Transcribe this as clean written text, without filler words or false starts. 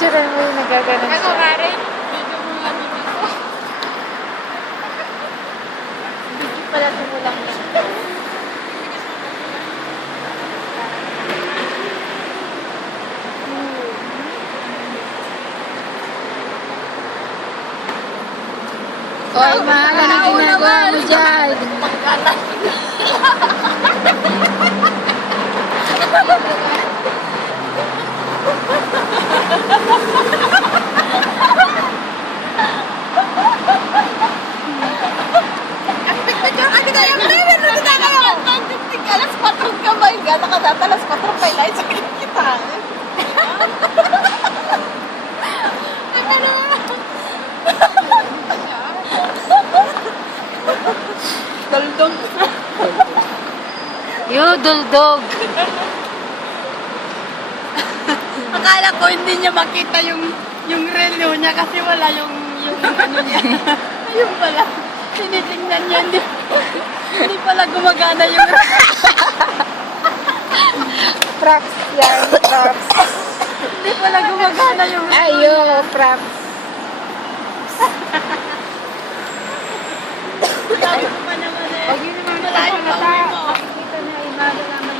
Picturean mo yung nagaganon Ako, siya. Karen, medyo mga bibig ko. Hindi pala tumulang yan. Oy, mahal, anong ginagawa mo dyan? Alas 4 ka ba? Gano'n ka dati? Alas 4 pa ilay sa kita. Daldong. You, duldog. Akala ko hindi niya makita yung relo niya kasi wala yung ano niya. Ayun pala. Tinitingnan niya. Hindi pala gumagana yung Props yan, props. hindi pala gumagana yung Ayo, props. Sabi ko pa naman eh. Huwag yun naman Malayo pa uwi mo. Dito na, ibago naman